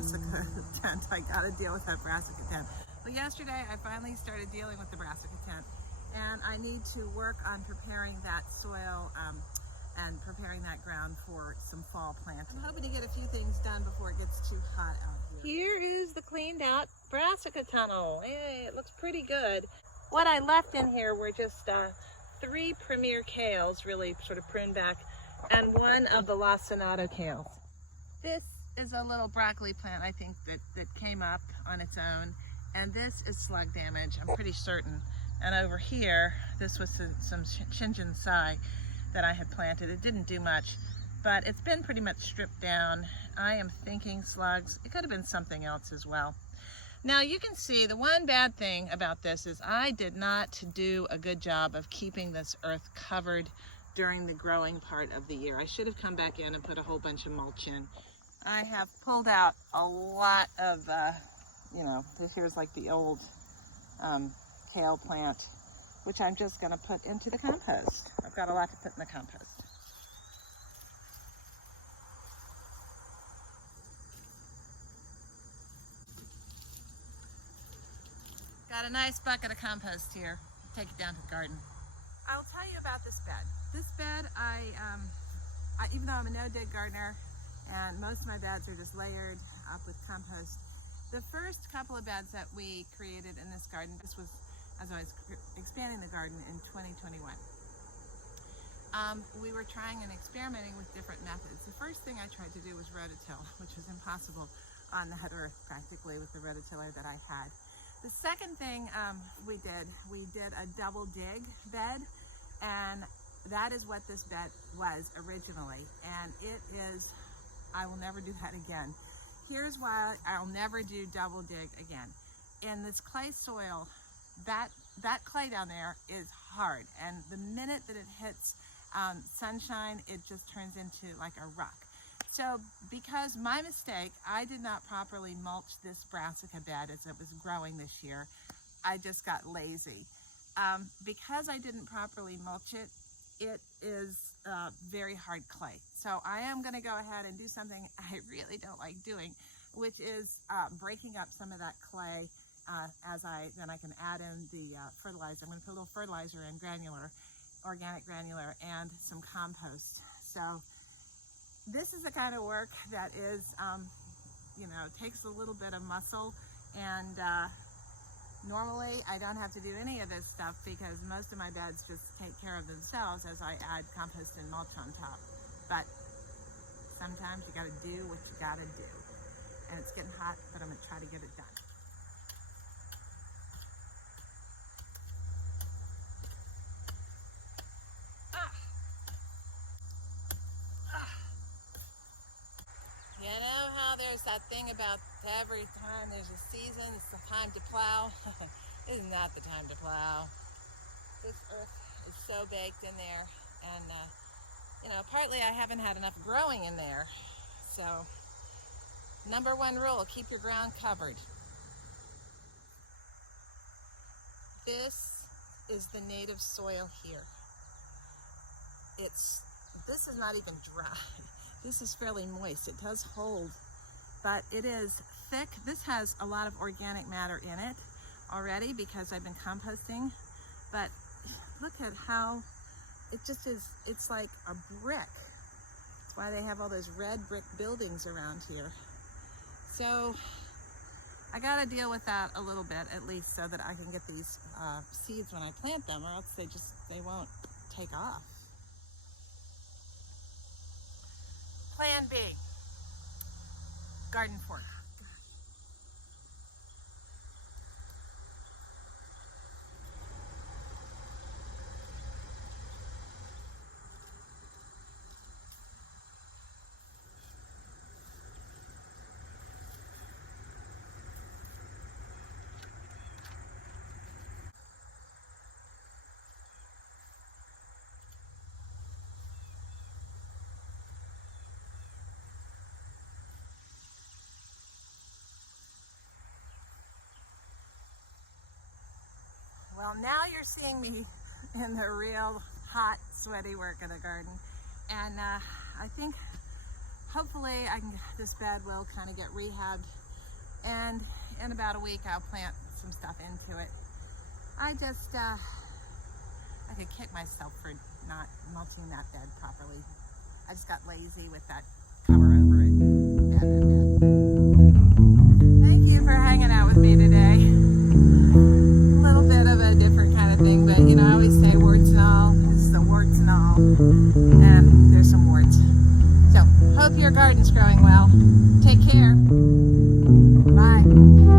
brassica tent. I gotta deal with that brassica tent. Well, yesterday I finally started dealing with the brassica tent, and I need to work on preparing that soil and preparing that ground for some fall planting. I'm hoping to get a few things done before it gets too hot out here. Here is the cleaned out brassica tunnel. Hey, it looks pretty good. What I left in here were just 3 premier kales, really sort of pruned back, and 1 of the lacinato kales. This is a little broccoli plant, I think, that came up on its own, and this is slug damage, I'm pretty certain. And over here, this was some Shinjinsai that I had planted. It didn't do much, but it's been pretty much stripped down. I am thinking slugs. It could have been something else as well. Now you can see the one bad thing about this is I did not do a good job of keeping this earth covered during the growing part of the year. I should have come back in and put a whole bunch of mulch in. I have pulled out a lot of, here's like the old kale plant, which I'm just going to put into the compost. I've got a lot to put in the compost. Got a nice bucket of compost here. Take it down to the garden. I'll tell you about this bed. This bed, even though I'm a no-dig gardener, and most of my beds are just layered up with compost, the first couple of beds that we created in this garden, this was as I was expanding the garden in 2021. We were trying and experimenting with different methods. The first thing I tried to do was rototill, which was impossible on that earth practically with the rototiller that I had. The second thing we did a double dig bed, and that is what this bed was originally, and it is, I will never do that again. Here's why I'll never do double dig again. In this clay soil, that clay down there is hard, and the minute that it hits sunshine, it just turns into like a rock. So because my mistake, I did not properly mulch this brassica bed as it was growing this year. I just got lazy. Because I didn't properly mulch it, it is very hard clay. So I am going to go ahead and do something I really don't like doing, which is breaking up some of that clay then I can add in the fertilizer. I'm going to put a little fertilizer in, organic granular, and some compost. So this is the kind of work that is, takes a little bit of muscle, and normally I don't have to do any of this stuff because most of my beds just take care of themselves as I add compost and mulch on top. But sometimes you got to do what you got to do. And it's getting hot, but I'm going to try to get it done. You know how there's that thing about every time there's a season, it's the time to plow? This is not the time to plow. This earth is so baked in there, and partly I haven't had enough growing in there. So, number 1 rule, keep your ground covered. This is the native soil here. This is not even dry. This is fairly moist. It does hold, but it is thick. This has a lot of organic matter in it already because I've been composting, but look at how it just is, it's like a brick. That's why they have all those red brick buildings around here. So I gotta deal with that a little bit, at least, so that I can get these seeds when I plant them, or else they won't take off. Plan B, garden fork. Well, now you're seeing me in the real hot, sweaty work of the garden. And I think hopefully this bed will kind of get rehabbed, and in about a week I'll plant some stuff into it. I could kick myself for not mulching that bed properly. I just got lazy with that cover over it. Thank you for hanging out with me today. A little bit of a different kind of thing, but you know, I always say warts and all. This is the warts and all, and there's some warts. So, hope your garden's growing well. Take care. Bye.